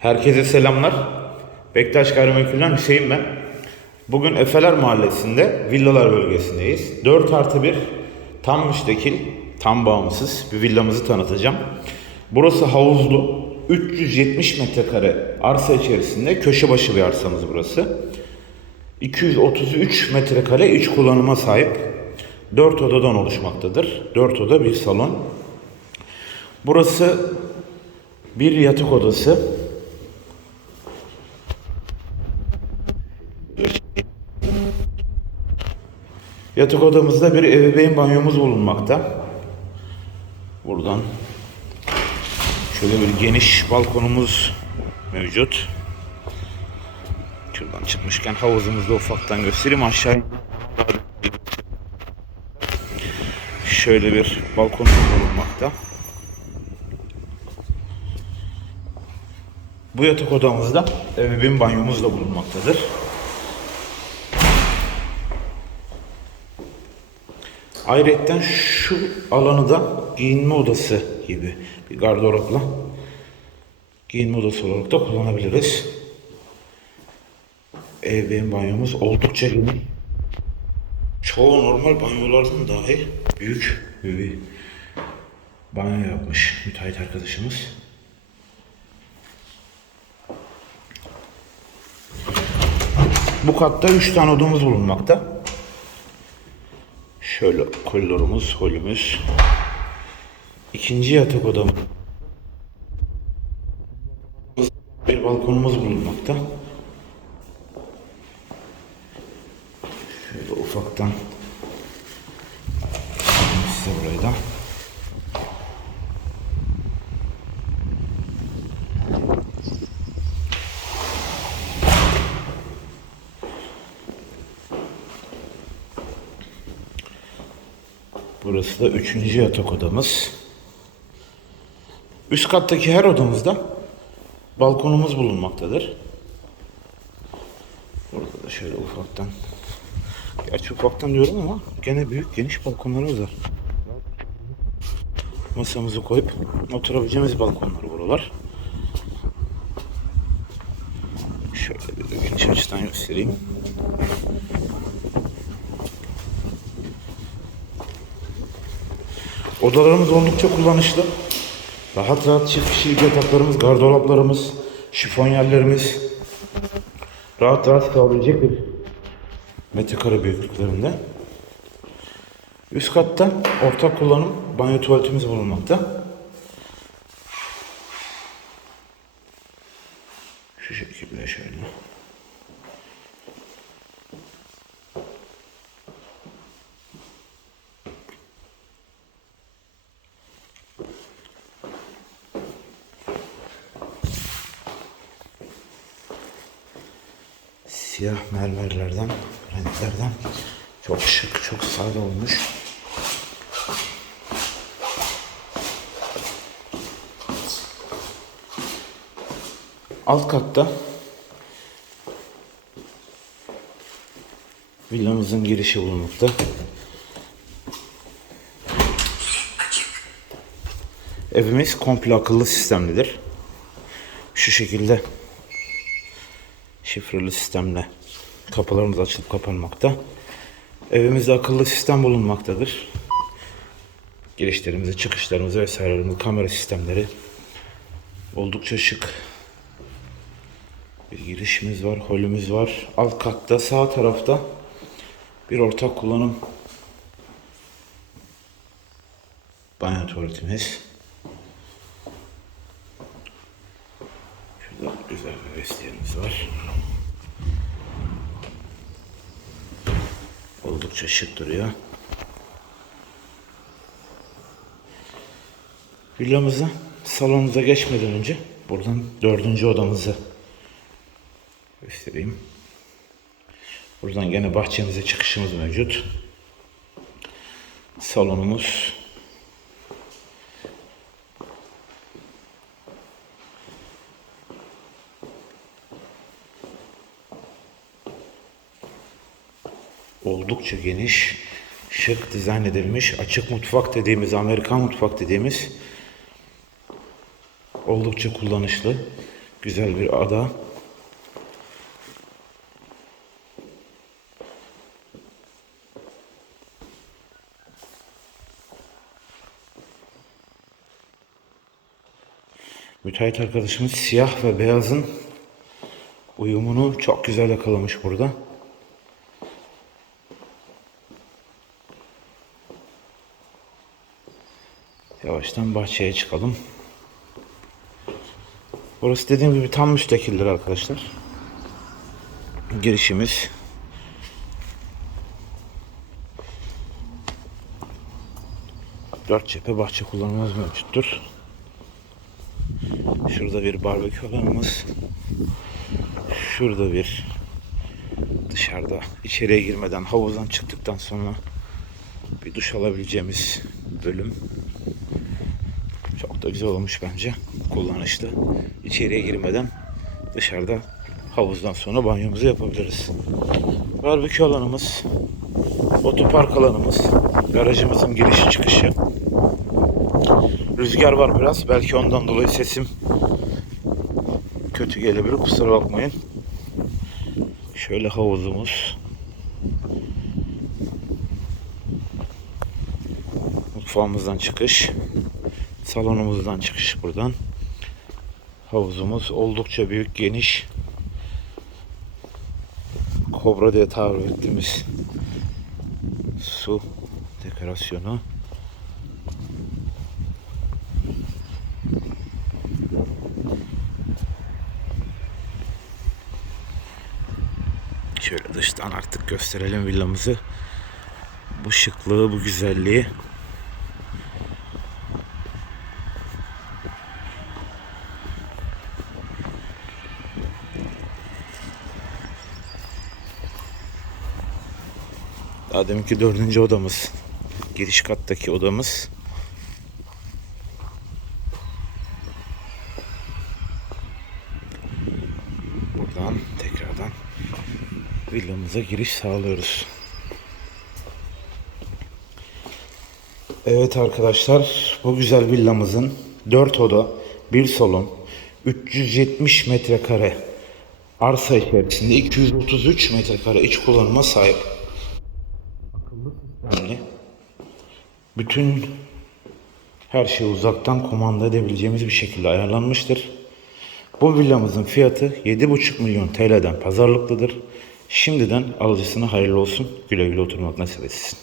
Herkese selamlar. Bektaş Gayrimenkul'den Hüseyin ben. Bugün Efeler Mahallesi'nde villalar bölgesindeyiz. 4 artı 1 tam müstakil, tam bağımsız bir villamızı tanıtacağım. Burası havuzlu. 370 metrekare arsa içerisinde köşe başı bir arsamız burası. 233 metrekare iç kullanıma sahip. 4 odadan oluşmaktadır. 4 oda bir salon. Burası bir yatak odası. Yatak odamızda bir ebeveyn banyomuz bulunmakta. Buradan şöyle bir geniş balkonumuz mevcut. Şuradan çıkmışken havuzumuzu da ufaktan göstereyim aşağı. Şöyle bir balkonumuz bulunmakta. Bu yatak odamızda ebeveyn banyomuz da bulunmaktadır. Ayrıca şu alanı da giyinme odası gibi bir gardıropla giyinme odası olarak da kullanabiliriz. Ebeveyn banyomuz oldukça geniş. Çoğu normal banyolardan dahi büyük bir banyo yapmış müteahhit arkadaşımız. Bu katta 3 tane odamız bulunmakta. Şöyle koridorumuz, holümüz. İkinci yatak odamız. Bir balkonumuz bulunmakta. Şöyle ufaktan size burayı da. Burası da üçüncü yatak odamız. Üst kattaki her odamızda balkonumuz bulunmaktadır. Burada da şöyle ufaktan. Gerçi ufaktan diyorum ama gene büyük geniş balkonlarımız var. Masamızı koyup oturabileceğimiz balkonlar buralar. Şöyle bir geniş açıdan göstereyim. Odalarımız oldukça kullanışlı. Rahat rahat çift kişilik yataklarımız, gardıroplarımız, şifonyerlerimiz rahat rahat sığabilecek bir metrekare büyüklüklerinde. Üst katta ortak kullanım banyo tuvaletimiz bulunmakta. Şu şekilde şöyle. Siyah mermerlerden, renklerden çok şık, çok sade olmuş. Alt katta villamızın girişi bulunmakta. Evimiz komple akıllı sistemlidir. Şu şekilde şifreli sistemle kapılarımız açılıp kapanmakta. Evimizde akıllı sistem bulunmaktadır. Girişlerimizi, çıkışlarımızı vesairelerimizi, kamera sistemleri oldukça şık. Bir girişimiz var, holümüz var. Alt katta sağ tarafta bir ortak kullanım banyo tuvaletimiz. Şurada güzel bir vestiyerimiz var. Oldukça şık duruyor. Villamıza, salonumuza geçmeden önce buradan dördüncü odamızı göstereyim. Buradan gene bahçemize çıkışımız mevcut. Salonumuz oldukça geniş, şık dizayn edilmiş, açık mutfak dediğimiz, Amerikan mutfak dediğimiz oldukça kullanışlı. Güzel bir ada. Müteahhit arkadaşımız siyah ve beyazın uyumunu çok güzel yakalamış burada. Yavaştan bahçeye çıkalım. Burası dediğim gibi tam müstakildir arkadaşlar. Girişimiz. Dört cephe bahçe kullanımımız mevcuttur. Şurada bir barbekü alanımız. Şurada bir dışarıda içeriye girmeden havuzdan çıktıktan sonra bir duş alabileceğimiz bölüm. Da güzel olmuş bence. Kullanışlı. İçeriye girmeden dışarıda havuzdan sonra banyomuzu yapabiliriz. Barbekü alanımız, otopark alanımız, garajımızın girişi çıkışı. Rüzgar var biraz. Belki ondan dolayı sesim kötü gelebilir. Kusura bakmayın. Şöyle havuzumuz. Mutfağımızdan çıkış. Salonumuzdan çıkış buradan. Havuzumuz oldukça büyük, geniş. Kobra diye tabir ettiğimiz su dekorasyonu. Şöyle dıştan artık gösterelim villamızı. Bu şıklığı, bu güzelliği. Daha deminki dördüncü odamız. Giriş kattaki odamız. Buradan tekrardan villamıza giriş sağlıyoruz. Evet arkadaşlar bu güzel villamızın 4 oda, 1 salon, 370 metrekare arsa içerisinde 233 metrekare iç kullanıma sahip. Akıllı sistemli. Bütün her şey uzaktan kumanda edebileceğimiz bir şekilde ayarlanmıştır. Bu villamızın fiyatı 7,5 milyon TL'den pazarlıklıdır. Şimdiden alıcısına hayırlı olsun. Güle güle oturmak nasip etsin.